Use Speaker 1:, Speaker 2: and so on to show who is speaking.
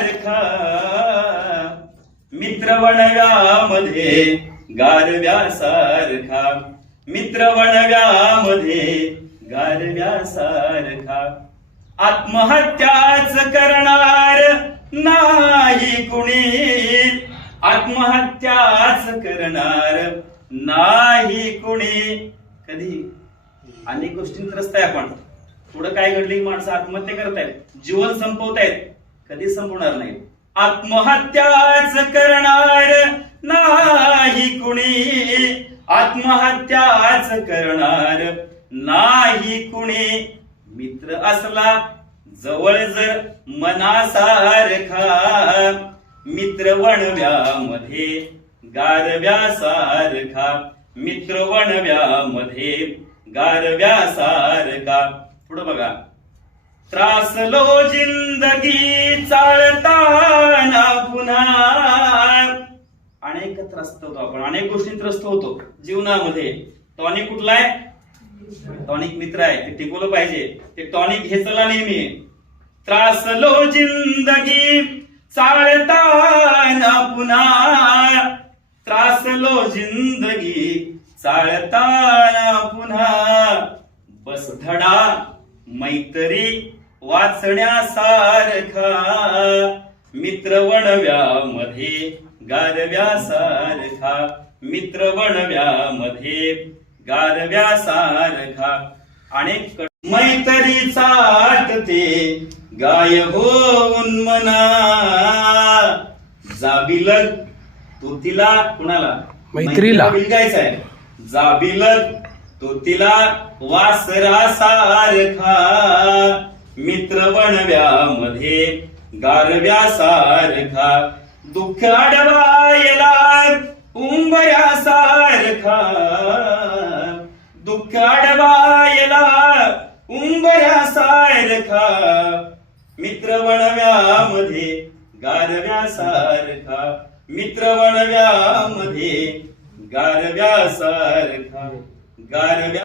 Speaker 1: सारखा मित्र वणव्यामध्ये गारव्यासारखा. मित्र वणव्यामध्ये गारव्यासारखा. आत्महत्याच करणार नाही कुणी. आत्महत्याच करणार नाही कुणी. कधी? अनेक गोष्टी त्रस्त आहे आपण. पुढे काय घडली माणसं आत्महत्या करतायत. जीवन संपवतायत. कधी संपणार नाही. आत्महत्याच करणार नाही कुणी. आत्महत्याच करणार नाही कुणी. मित्र असला जवळ जर मनासारखा. मित्र वणव्यामध्ये गारव्यासारखा. मित्र वणव्यामध्ये गारव्यासारखा. पुढे बघा. त्रासलो जिंदगी चालताना पुन्हा. अनेक त्रस्त होतो आपण अनेक गोष्टी त्रस्त होतो जीवनामध्ये. टॉनिक कुठला आहे टॉनिक मित्र आहे ते टिकवलं पाहिजे. ते टॉनिक घेचला नेहमी. त्रासलो जिंदगी चालताना पुन्हा. त्रासलो जिंदगी चालताना पुन्हा. बस धडा. मैत्री वाचण्यासारखा मित्र वणव्यामध्ये गारव्यासारखा मित्र वणव्यामध्ये गारव्यासारखा. अनेक मैत्रीचा आटते गाय होऊन मना जाबिलग तो तिला कुणाला?
Speaker 2: मैत्रीला.
Speaker 1: बिलगायचा आहे. जाबिलग तो तिला वासरा सारखा मित्र वणव्यामध्ये गारव्या सारखा दुःख अडवायला उंबऱ्या सारखा दुःख अडवायला उंबऱ्या सारखा मित्र वणव्यामध्ये गारव्या सारखा मित्र वणव्यामध्ये गारव्या सारखा गारव्या